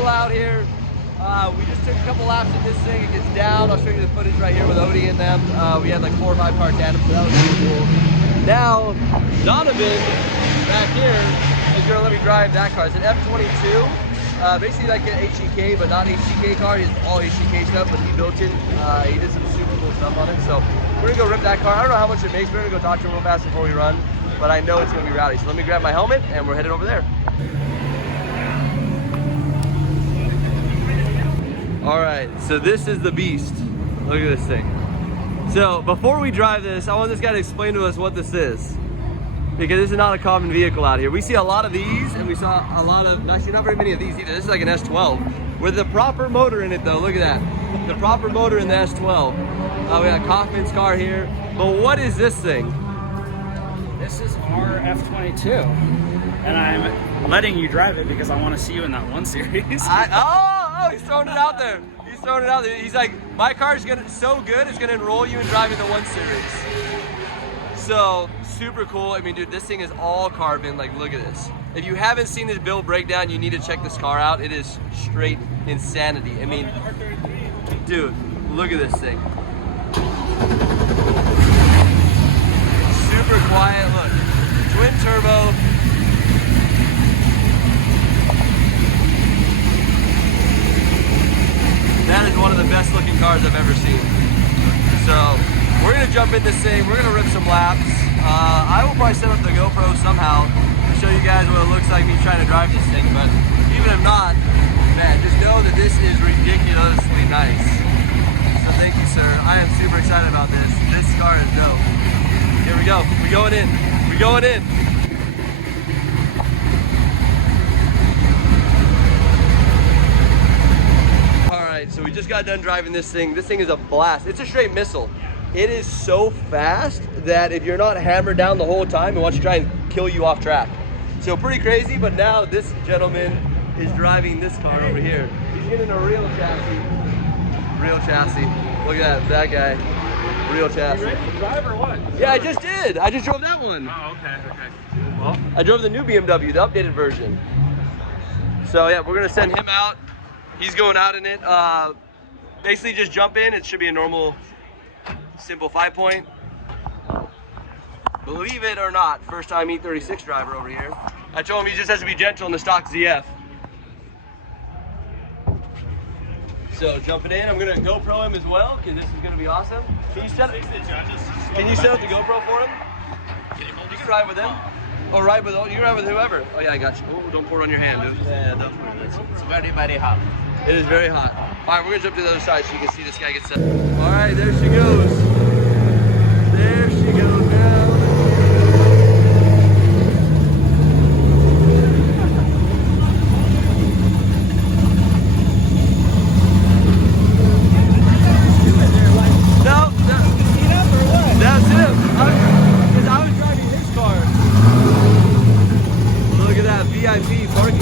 little out here. We just took a couple laps in this thing. It gets down. I'll show you the footage right here with Odie in them. We had like 4 or 5 car tandem, so that was really cool. Now, Donovan back here is gonna let me drive that car. It's an F22. Basically like an HEK, but not HEK car. He has all HEK stuff, but he built it. He did some super cool stuff on it. So we're gonna go rip that car. I don't know how much it makes. We're gonna go talk to him real fast before we run, but I know it's gonna be rowdy. So let me grab my helmet and we're headed over there. All right, so this is the beast. Look at this thing. So before we drive this, I want this guy to explain to us what this is, because this is not a common vehicle out here. We see a lot of these, and we saw a lot of, actually not very many of these either. This is like an S12 with the proper motor in it though. Look at that, the proper motor in the S12. We got Kaufman's car here, but what is this thing? This is our F22, and I'm letting you drive it because I want to see you in that 1 Series. Oh, he's throwing it out there. He's throwing it out there. He's like, my car is so good, it's gonna enroll you in driving the 1 Series. So super cool. I mean, dude, this thing is all carbon. Like, look at this. If you haven't seen his build breakdown, you need to check this car out. It is straight insanity. I mean, dude, look at this thing. Super quiet. Look, twin turbo. That is one of the best looking cars I've ever seen. So we're gonna jump in this thing. We're gonna rip some laps. I will probably set up the GoPro somehow to show you guys what it looks like me trying to drive this thing. But even if not, man, just know that this is ridiculously nice. So thank you, sir. I am super excited about this. This car is dope. Here we go. We're going in. We're going in. So we just got done driving this thing. This thing is a blast. It's a straight missile. It is so fast that if you're not hammered down the whole time, it wants to try and kill you off track. So pretty crazy, but now this gentleman is driving this car over here. He's getting a real chassis. Real chassis. Look at that guy. Real chassis. You ready to drive or what? Yeah, I just did. I just drove that one. Oh, okay. Well, I drove the new BMW, the updated version. So yeah, we're gonna send him out. He's going out in it. Basically just jump in. It should be a normal, simple 5-point. Believe it or not, first time E36 driver over here. I told him he just has to be gentle in the stock ZF. So jumping in, I'm gonna GoPro him as well, because this is gonna be awesome. Can you set up the GoPro for him? You can ride with him. Oh, ride with, you can ride with whoever. Oh yeah, I got you. Oh, don't pour it on your hand, dude. Yeah, don't. it's very, very hot. It is very hot. All right, we're gonna jump to the other side so you can see this guy get set. All right, there she goes. There she goes now. No, that's him. Because I was driving his car. Look at that VIP parking.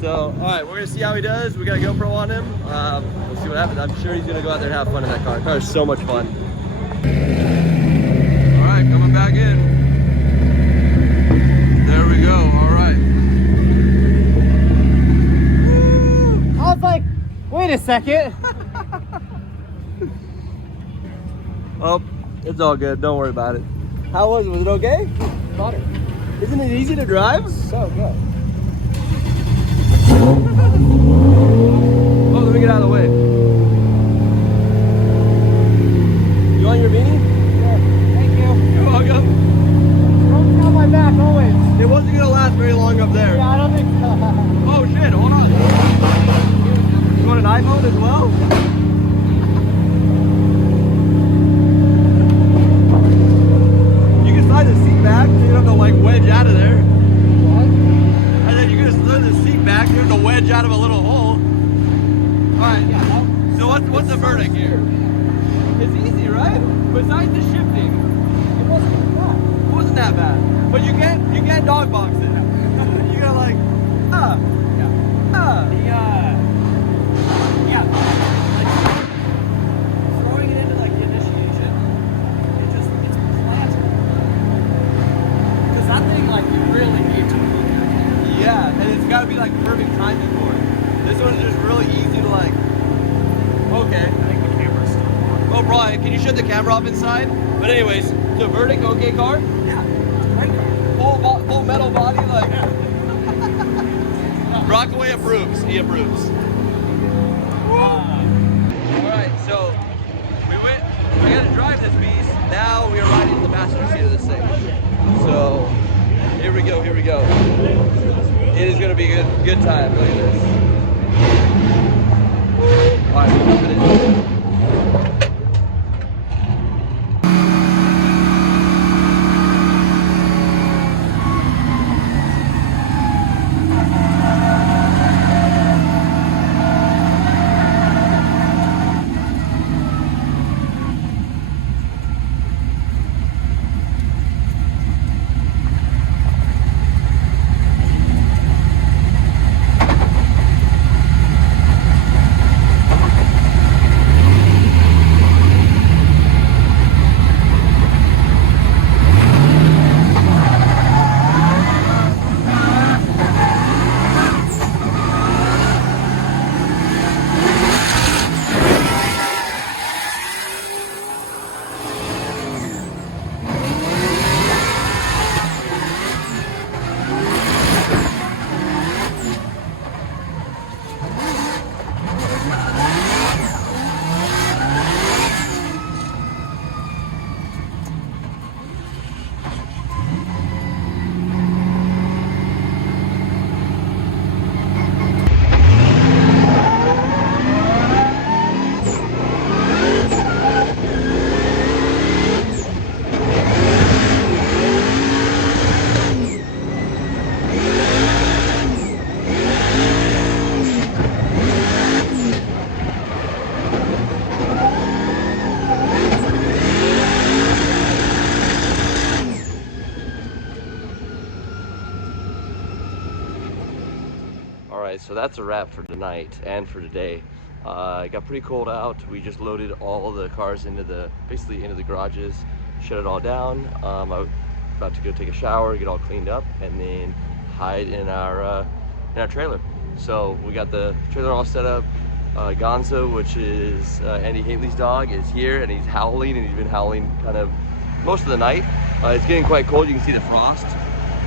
So, all right, we're gonna see how he does. We got a GoPro on him. We'll see what happens. I'm sure he's gonna go out there and have fun in that car. The car is so much fun. All right, coming back in. There we go. All right. I was like, wait a second. Oh, it's all good. Don't worry about it. How was it? Was it okay? Butter. Isn't it easy to drive? So good. Oh, let me get out of the way. You want your beanie? Yeah, thank you. You're welcome. Don't on my back always. It wasn't gonna last very long up there. Yeah, I don't think so. Oh shit, hold on. You want an iPhone as well? You can slide the seat back so you don't have to like wedge out of there. What? I said you can just slide the seat back so you don't have to wedge out of a little hole. Alright, so what's the verdict here? It's easy, right? Besides the shifting. It wasn't that It wasn't that bad. bad. But you can't dog box it. You gotta like, Yeah, like throwing it into like the initiation, it's planted. like you really need to look at. Yeah, and it's gotta be like perfect timing for it. This one's just really easy to like. Okay. I think the camera's still on. Oh, Brian, can you shut the camera off inside? But anyways, the Verdict okay car? Yeah, twin car. Full metal body, like. Yeah. Rockaway approves. He approves. Alright, so I gotta drive this beast. Now we are riding in the passenger seat of this thing. So here we go. It is gonna be a good time. Look at this. Alright, we're jumping in. Alright, so that's a wrap for tonight and for today. It got pretty cold out. We just loaded all the cars basically into the garages, shut it all down. I'm about to go take a shower, get all cleaned up, and then hide in our trailer. So we got the trailer all set up. Gonzo, which is Andy Haley's dog, is here, and he's howling, and he's been howling kind of most of the night. It's getting quite cold. You can see the frost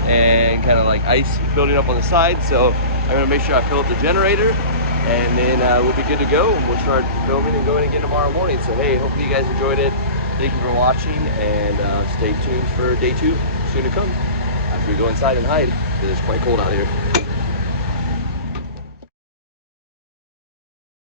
and kind of like ice building up on the side. So I'm gonna make sure I fill up the generator, and then we'll be good to go. We'll start filming and going again tomorrow morning. So hey, hopefully you guys enjoyed it. Thank you for watching, and stay tuned for day 2 soon to come after we go inside and hide, because it's quite cold out here.